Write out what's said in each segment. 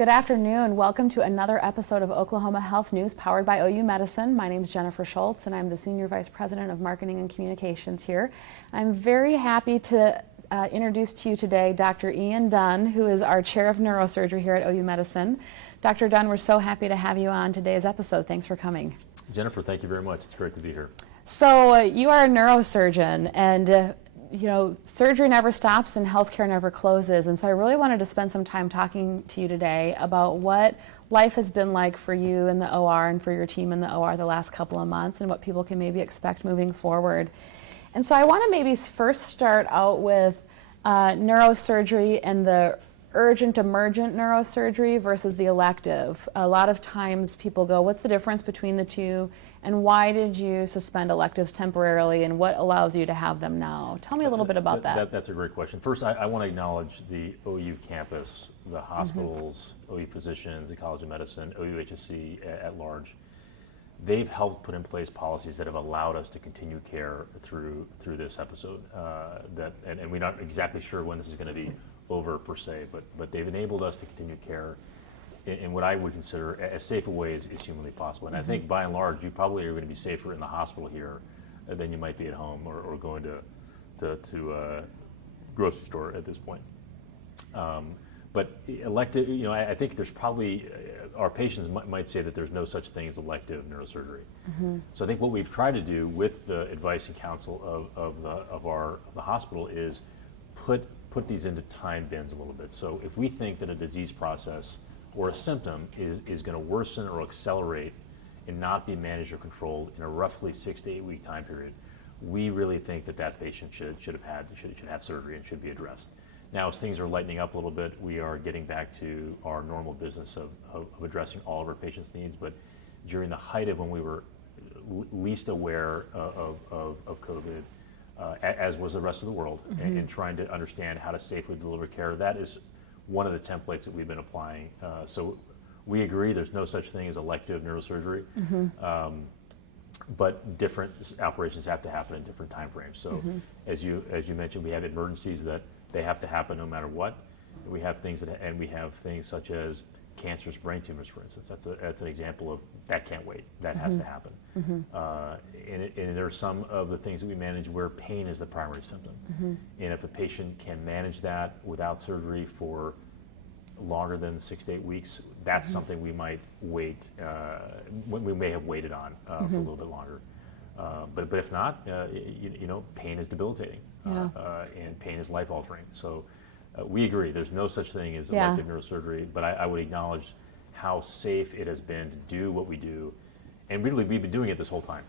Good afternoon. Welcome to another episode of Oklahoma Health News powered by OU Medicine. My name is Jennifer Schultz and I'm the Senior Vice President of Marketing and Communications here. I'm very happy to introduce to you today Dr. Ian Dunn, who is our Chair of Neurosurgery here at OU Medicine. Dr. Dunn, we're so happy to have you on today's episode. Thanks for coming. Jennifer, thank you very much. It's great to be here. So you are a neurosurgeon, and surgery never stops and healthcare never closes. And so I really wanted to spend some time talking to you today about what life has been like for you in the OR and for your team in the OR the last couple of months and what people can maybe expect moving forward. And so I want to maybe first start out with neurosurgery and the urgent emergent neurosurgery versus the elective. A lot of times people go, what's the difference between the two, and why did you suspend electives temporarily, and what allows you to have them now? Tell me a little bit about that. That's a great question. First, I want to acknowledge the OU campus, the hospitals, OU physicians, the College of Medicine, OU HSC at large. They've helped put in place policies that have allowed us to continue care through this episode. And we're not exactly sure when this is going to be over per se, but they've enabled us to continue care in what I would consider as safe a way as humanly possible. And I think by and large, you probably are going to be safer in the hospital here than you might be at home or going to grocery store at this point. But elective, I think there's probably, our patients might say that there's no such thing as elective neurosurgery. So I think what we've tried to do with the advice and counsel of the hospital is put these into time bins a little bit. So if we think that a disease process or a symptom is going to worsen or accelerate and not be managed or controlled in a roughly 6 to 8 week time period, we really think that patient should have surgery and should be addressed. Now, as things are lightening up a little bit, we are getting back to our normal business of addressing all of our patients' needs. But during the height of when we were least aware of COVID, as was the rest of the world, and trying to understand how to safely deliver care, that is one of the templates that we've been applying. So we agree there's no such thing as elective neurosurgery, but different operations have to happen in different time frames. So as you mentioned, we have emergencies that they have to happen no matter what. We have things we have things such as cancerous brain tumors, for instance. That's an example of that can't wait. That has to happen. And there are some of the things that we manage where pain is the primary symptom. And if a patient can manage that without surgery for longer than 6 to 8 weeks, that's something we might wait. We may have waited on for a little bit longer. But if not, pain is debilitating, and pain is life-altering. So we agree. There's no such thing as elective neurosurgery, but I would acknowledge how safe it has been to do what we do. And really, we've been doing it this whole time.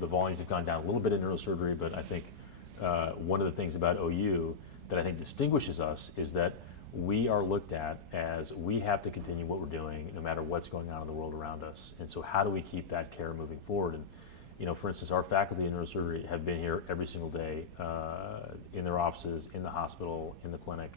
The volumes have gone down a little bit in neurosurgery, but I think one of the things about OU that I think distinguishes us is that we are looked at as we have to continue what we're doing no matter what's going on in the world around us. And so how do we keep that care moving forward? And for instance, our faculty in neurosurgery have been here every single day in their offices, in the hospital, in the clinic.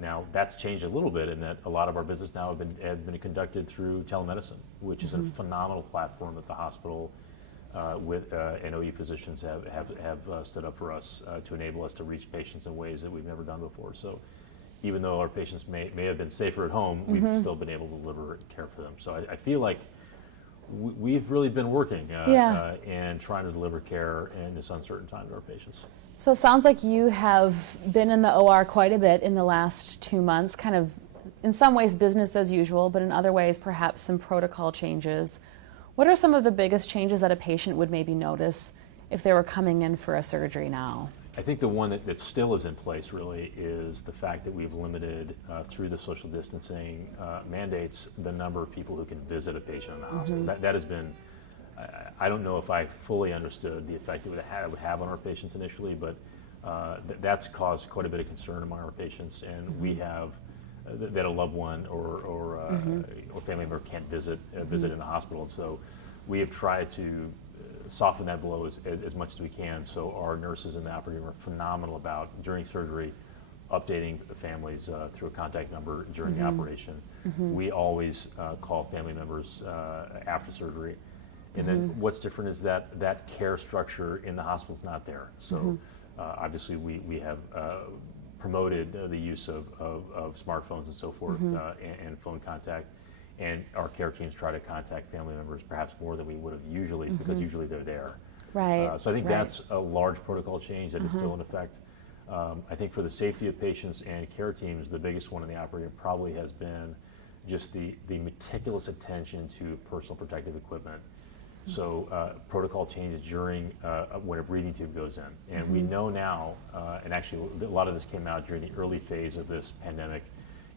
Now, that's changed a little bit in that a lot of our visits now have been conducted through telemedicine, which is a phenomenal platform that the hospital and OU physicians have stood up for us to enable us to reach patients in ways that we've never done before. So even though our patients may have been safer at home, we've still been able to deliver care for them. So I feel like we've really been working and trying to deliver care in this uncertain time to our patients. So it sounds like you have been in the OR quite a bit in the last 2 months, kind of in some ways business as usual, but in other ways perhaps some protocol changes. What are some of the biggest changes that a patient would maybe notice if they were coming in for a surgery now? I think the one that still is in place really is the fact that we've limited through the social distancing mandates the number of people who can visit a patient in the hospital. That has been, I don't know if I fully understood the effect it would have on our patients initially, but that's caused quite a bit of concern among our patients, and we have that a loved one or family member can't visit in the hospital. And so we have tried to soften that blow as much as we can. So our nurses in the operating room are phenomenal about, during surgery, updating families through a contact number during the operation. We always call family members after surgery. And then what's different is that care structure in the hospital is not there. So obviously we have promoted the use of smartphones and so forth, and phone contact. And our care teams try to contact family members perhaps more than we would have usually, because usually they're there. Right. So I think that's a large protocol change that is still in effect. I think for the safety of patients and care teams, the biggest one in the operating room probably has been just the meticulous attention to personal protective equipment. So protocol changes during when a breathing tube goes in. And we know now, and actually a lot of this came out during the early phase of this pandemic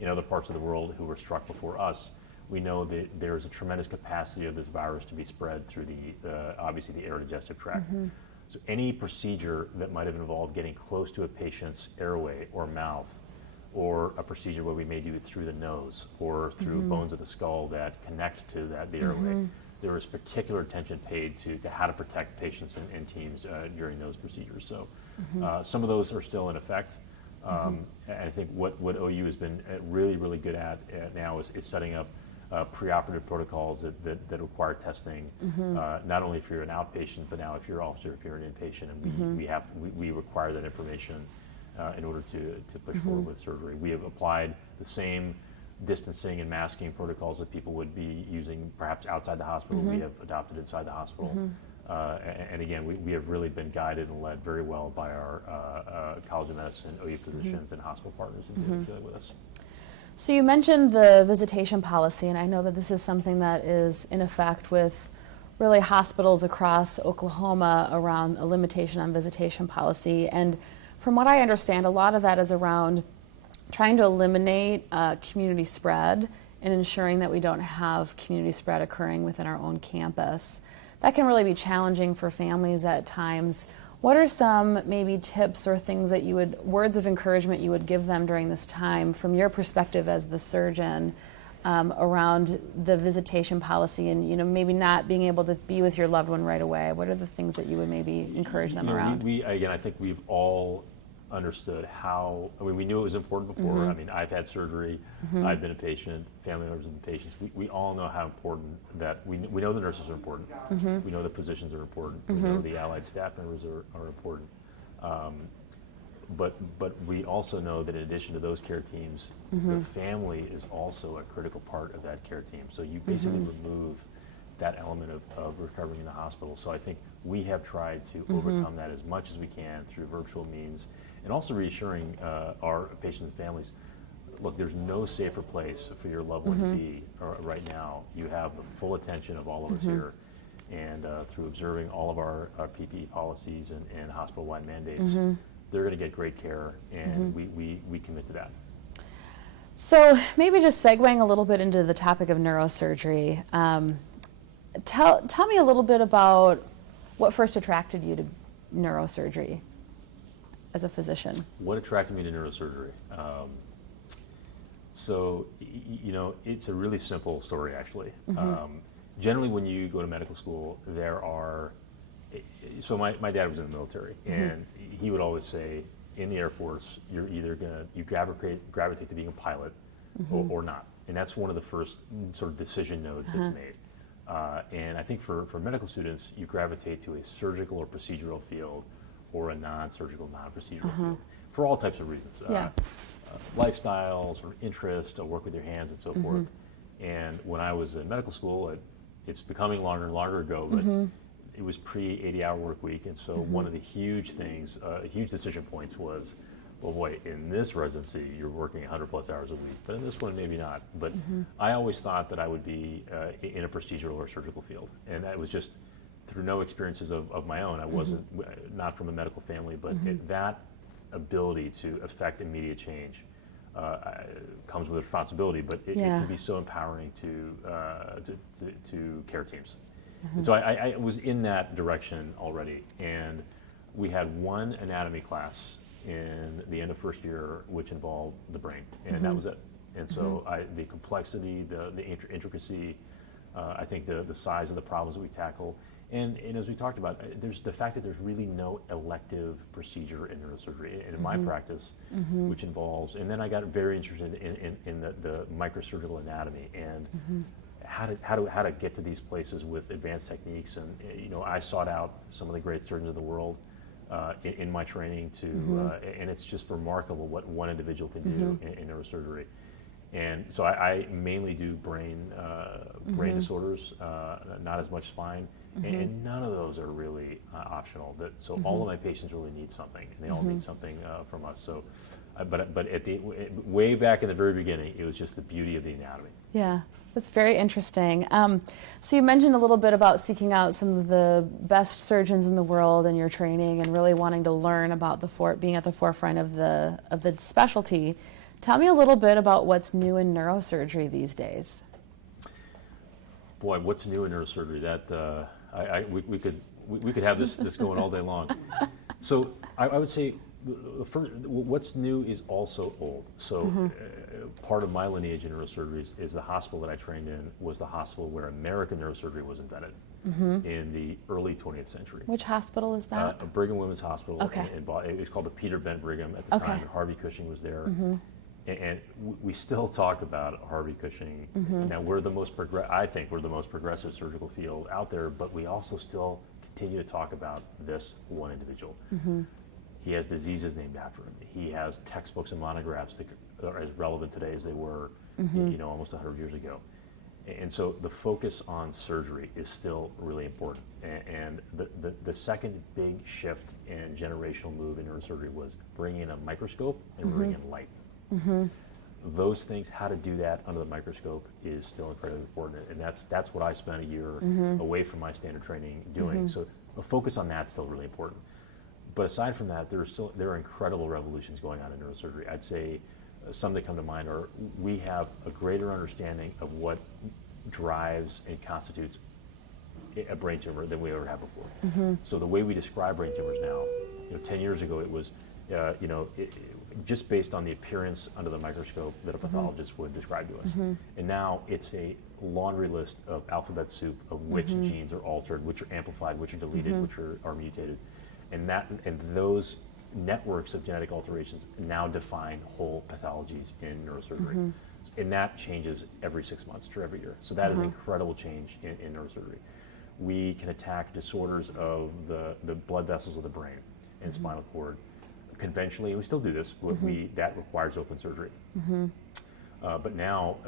in other parts of the world who were struck before us. We know that there's a tremendous capacity of this virus to be spread through obviously the air digestive tract. So any procedure that might have involved getting close to a patient's airway or mouth, or a procedure where we may do it through the nose or through bones of the skull that connect to the airway, there is particular attention paid to how to protect patients and teams during those procedures. So some of those are still in effect. And I think what OU has been really, really good at now is setting up preoperative protocols that require testing, not only if you're an outpatient, but now if you're an inpatient, and we require that information in order to push forward with surgery. We have applied the same distancing and masking protocols that people would be using perhaps outside the hospital. We have adopted inside the hospital. And again, we have really been guided and led very well by our College of Medicine, OU physicians, and hospital partners in dealing with us. So you mentioned the visitation policy, and I know that this is something that is in effect with really hospitals across Oklahoma around a limitation on visitation policy. And from what I understand, a lot of that is around trying to eliminate community spread and ensuring that we don't have community spread occurring within our own campus. That can really be challenging for families at times. What are some maybe tips or things that words of encouragement you would give them during this time from your perspective as the surgeon around the visitation policy and maybe not being able to be with your loved one right away? What are the things that you would maybe encourage them around? I think we've all understood how, we knew it was important before. I've had surgery, I've been a patient, family members have been patients. We all know how important that, we know the nurses are important, we know the physicians are important, we know the allied staff members are important. But we also know that in addition to those care teams, the family is also a critical part of that care team. So you basically remove that element of recovering in the hospital. So I think we have tried to overcome that as much as we can through virtual means, and also reassuring our patients and families, look, there's no safer place for your loved one to be right now. You have the full attention of all of us here, and through observing all of our PPE policies and hospital-wide mandates, they're going to get great care, and we commit to that. So maybe just segueing a little bit into the topic of neurosurgery, tell me a little bit about what first attracted you to neurosurgery as a physician. What attracted me to neurosurgery? So, it's a really simple story, actually. Generally, when you go to medical school, so my dad was in the military, and he would always say, in the Air Force, you're either you gravitate to being a pilot or not. And that's one of the first sort of decision nodes that's made. And I think for medical students, you gravitate to a surgical or procedural field or a non-surgical, non-procedural field for all types of reasons. Lifestyles or interest, or work with your hands and so forth. And when I was in medical school, it's becoming longer and longer ago, but it was pre-80-hour work week. And so one of the huge decision points was, well, boy, in this residency, you're working 100 plus hours a week, but in this one, maybe not. But I always thought that I would be in a procedural or surgical field. And that was just through no experiences of my own. I wasn't, not from a medical family, but that ability to affect immediate change comes with responsibility, but it can be so empowering to care teams. And so I was in that direction already. And we had one anatomy class in the end of first year, which involved the brain, and that was it. And so the complexity, the intricacy, I think the size of the problems that we tackle, and as we talked about, there's the fact that there's really no elective procedure in neurosurgery. And in my practice, which involves, and then I got very interested in the microsurgical anatomy and how to get to these places with advanced techniques. And I sought out some of the great surgeons of the world. in my training to, and it's just remarkable what one individual can do in neurosurgery. And so I mainly do brain disorders, not as much spine, and none of those are really optional. So all of my patients really need something, and they all need something from us. So, but way back in the very beginning, it was just the beauty of the anatomy. Yeah, that's very interesting. So you mentioned a little bit about seeking out some of the best surgeons in the world in your training, and really wanting to learn about being at the forefront of the specialty. Tell me a little bit about what's new in neurosurgery these days. Boy, what's new in neurosurgery? That we could have this going all day long. So I would say what's new is also old. So part of my lineage in neurosurgery is the hospital that I trained in was the hospital where American neurosurgery was invented in the early 20th century. Which hospital is that? Brigham Women's Hospital. Okay. It was called the Peter Bent Brigham at the time, and Harvey Cushing was there. And we still talk about Harvey Cushing. Now I think we're the most progressive surgical field out there, but we also still continue to talk about this one individual. He has diseases named after him. He has textbooks and monographs that are as relevant today as they were, almost 100 years ago. And so the focus on surgery is still really important. And the second big shift and generational move in neurosurgery was bringing in a microscope and bringing in light. Those things, how to do that under the microscope, is still incredibly important, and that's what I spent a year away from my standard training doing. So the focus on that's still really important. But aside from that, there are incredible revolutions going on in neurosurgery. I'd say some that come to mind are we have a greater understanding of what drives and constitutes a brain tumor than we ever have before. So the way we describe brain tumors now, 10 years ago it was, just based on the appearance under the microscope that a pathologist would describe to us. And now it's a laundry list of alphabet soup of which genes are altered, which are amplified, which are deleted, which are mutated. And those networks of genetic alterations now define whole pathologies in neurosurgery. And that changes every 6 months to every year. So that is an incredible change in neurosurgery. We can attack disorders of the blood vessels of the brain and spinal cord. Conventionally, we still do this, but that requires open surgery. But now,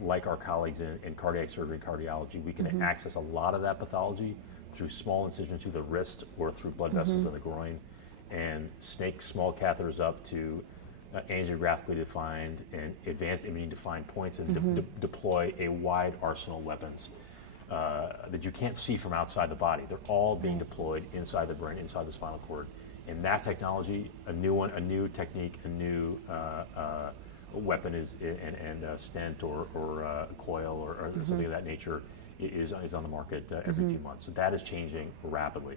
like our colleagues in cardiac surgery and cardiology, we can access a lot of that pathology through small incisions through the wrist or through blood vessels in the groin, and snake small catheters up to angiographically defined and advanced imaging defined points, and deploy a wide arsenal of weapons that you can't see from outside the body. They're all being deployed inside the brain, inside the spinal cord. And that technology, a new technique, a new weapon and stent or coil or something of that nature is on the market every few months. So that is changing rapidly.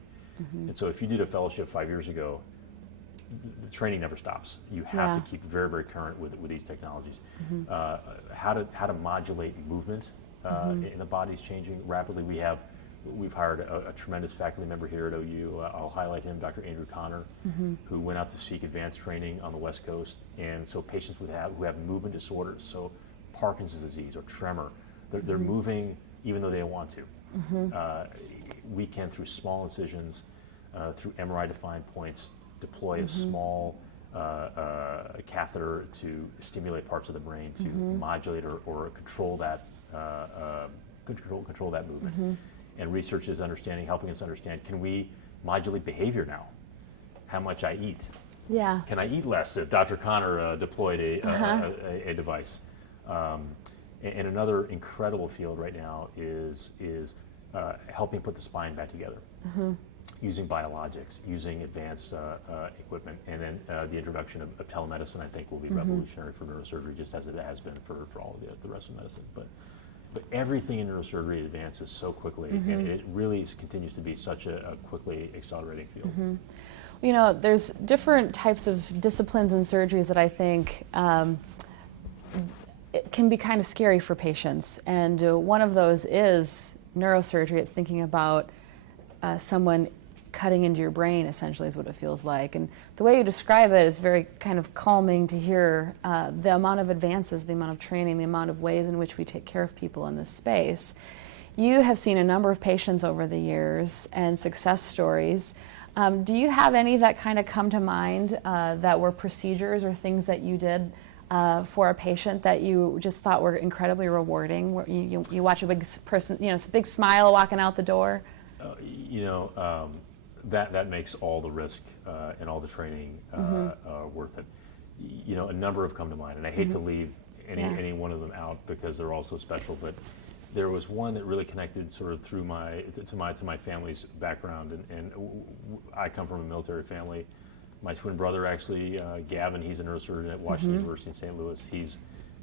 And so if you did a fellowship 5 years ago, the training never stops. You have to keep very, very current with these technologies. How to modulate movement in the body is changing rapidly. We've hired a tremendous faculty member here at OU. I'll highlight him, Dr. Andrew Connor, who went out to seek advanced training on the West Coast. And so patients who have movement disorders, so Parkinson's disease or tremor, they're moving even though they don't want to. We can, through small incisions, through MRI-defined points, deploy a small catheter to stimulate parts of the brain to modulate or control that movement. And research is helping us understand, can we modulate behavior now? How much I eat? Yeah. Can I eat less if Dr. Connor deployed a device? And another incredible field right now is helping put the spine back together, using biologics, using advanced equipment, and then the introduction of telemedicine, I think, will be revolutionary for neurosurgery, just as it has been for all of the rest of medicine. But everything in neurosurgery advances so quickly, and it really continues to be such a quickly accelerating field. There's different types of disciplines and surgeries that I think it can be kind of scary for patients. And one of those is neurosurgery. It's thinking about someone cutting into your brain, essentially, is what it feels like. And the way you describe it is very kind of calming to hear the amount of advances, the amount of training, the amount of ways in which we take care of people in this space. You have seen a number of patients over the years and success stories. Do you have any that kind of come to mind that were procedures or things that you did for a patient that you just thought were incredibly rewarding? Where you watch a big person, big smile walking out the door? That makes all the risk and all the training worth it. A number have come to mind, and I hate to leave any one of them out because they're all so special, but there was one that really connected sort of through to my family's background, and I come from a military family. My twin brother, actually, Gavin, he's a neurosurgeon at Washington University in St. Louis. He's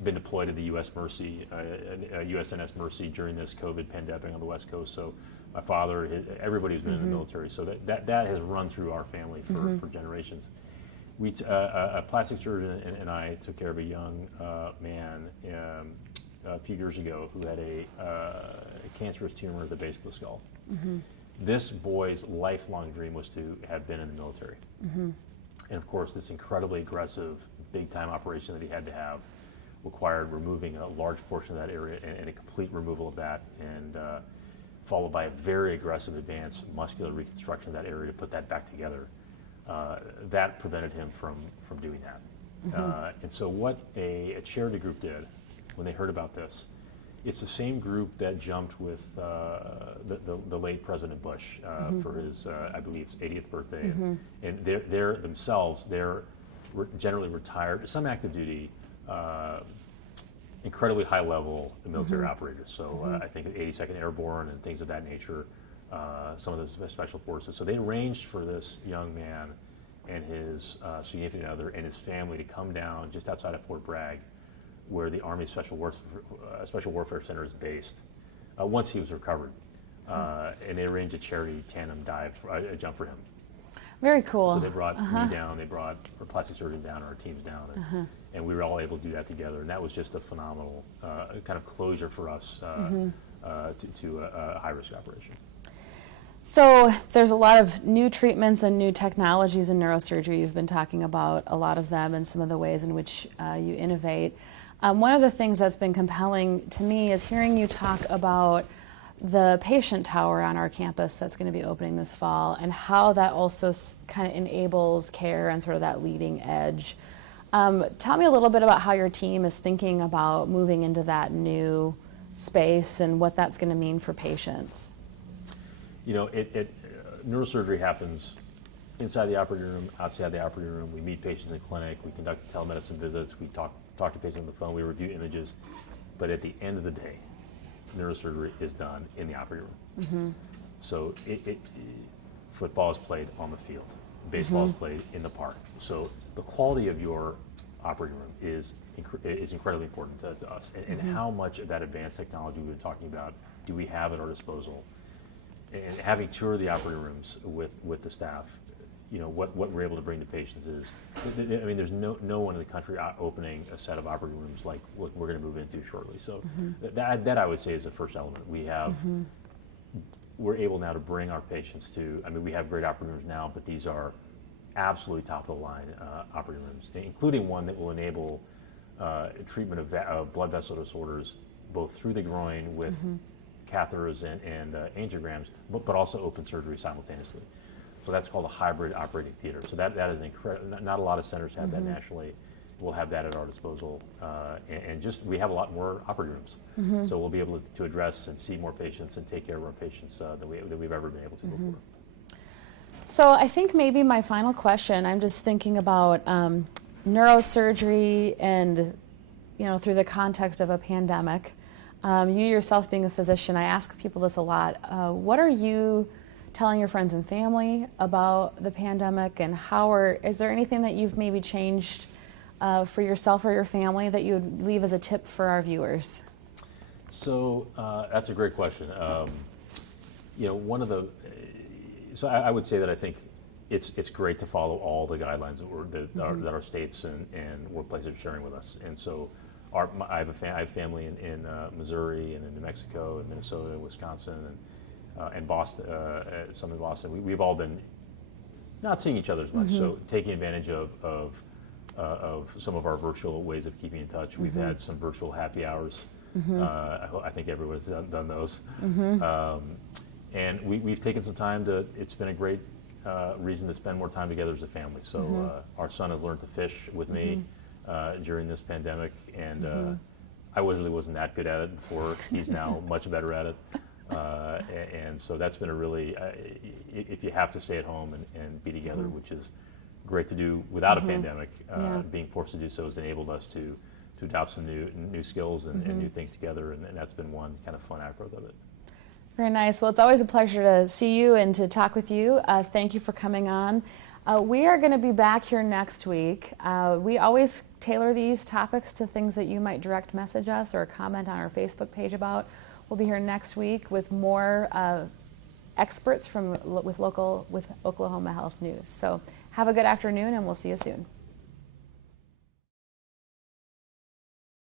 been deployed to the U.S. Mercy, USNS Mercy during this COVID pandemic on the West Coast. So my father, everybody's been in the military. So that has run through our family for generations. A plastic surgeon and I took care of a young man a few years ago who had a cancerous tumor at the base of the skull. This boy's lifelong dream was to have been in the military. And of course, this incredibly aggressive, big-time operation that he had to have required removing a large portion of that area and a complete removal of that, and followed by a very aggressive advanced muscular reconstruction of that area to put that back together. That prevented him from doing that. And so what a charity group did when they heard about this, it's the same group that jumped with the late President Bush for his, I believe, 80th birthday. And they're themselves, they're generally retired, some active duty, incredibly high level military operators. So I think 82nd Airborne and things of that nature, some of the special forces. So they arranged for this young man and his significant other and his family to come down just outside of Fort Bragg, where the Army Special Warfare Center is based, once he was recovered. And they arranged a charity tandem a jump for him. Very cool. So they brought me down, they brought our plastic surgeon down, our teams down, and we were all able to do that together. And that was just a phenomenal kind of closure for us to a high-risk operation. So there's a lot of new treatments and new technologies in neurosurgery. You've been talking about a lot of them and some of the ways in which you innovate. One of the things that's been compelling to me is hearing you talk about the patient tower on our campus that's going to be opening this fall, and how that also kind of enables care and sort of that leading edge. Tell me a little bit about how your team is thinking about moving into that new space and what that's going to mean for patients. Neurosurgery happens inside the operating room, outside the operating room. We meet patients in clinic, we conduct telemedicine visits, we talk to patients on the phone, we review images. But at the end of the day, neurosurgery is done in the operating room. So football is played on the field, baseball is played in the park. So the quality of your operating room is incredibly important to us. And how much of that advanced technology we've been talking about do we have at our disposal? And having toured the operating rooms with the staff, what we're able to bring to patients is, there's no one in the country opening a set of operating rooms like what we're going to move into shortly. So that I would say is the first element. We're able now to bring our patients to, we have great operating rooms now, but these are absolutely top of the line operating rooms, including one that will enable treatment of blood vessel disorders, both through the groin with catheters and angiograms, but also open surgery simultaneously. So that's called a hybrid operating theater. So that is an incredible, not a lot of centers have that nationally. We'll have that at our disposal. And we have a lot more operating rooms. So we'll be able to address and see more patients and take care of our patients than we've ever been able to before. So I think maybe my final question, I'm just thinking about neurosurgery and, through the context of a pandemic. You yourself being a physician, I ask people this a lot. What are you telling your friends and family about the pandemic, and is there anything that you've maybe changed for yourself or your family that you would leave as a tip for our viewers? So that's a great question. So I would say that I think it's great to follow all the guidelines that our states and workplaces are sharing with us. And so I have family in Missouri and in New Mexico and Minnesota and Wisconsin and Boston, some in Boston. We've all been not seeing each other as much, so taking advantage of some of our virtual ways of keeping in touch. We've had some virtual happy hours. I think everyone's done those. And we've taken some time it's been a great reason to spend more time together as a family. So our son has learned to fish with me during this pandemic, and I really wasn't that good at it before. He's now much better at it. And so that's been a really, if you have to stay at home and be together, which is great to do without a pandemic, being forced to do so has enabled us to adopt some new skills and new things together, and that's been one kind of fun outgrowth of it. Very nice. Well, it's always a pleasure to see you and to talk with you. Thank you for coming on. We are going to be back here next week. We always tailor these topics to things that you might direct message us or comment on our Facebook page about. We'll be here next week with more experts with Oklahoma Health News. So have a good afternoon, and we'll see you soon.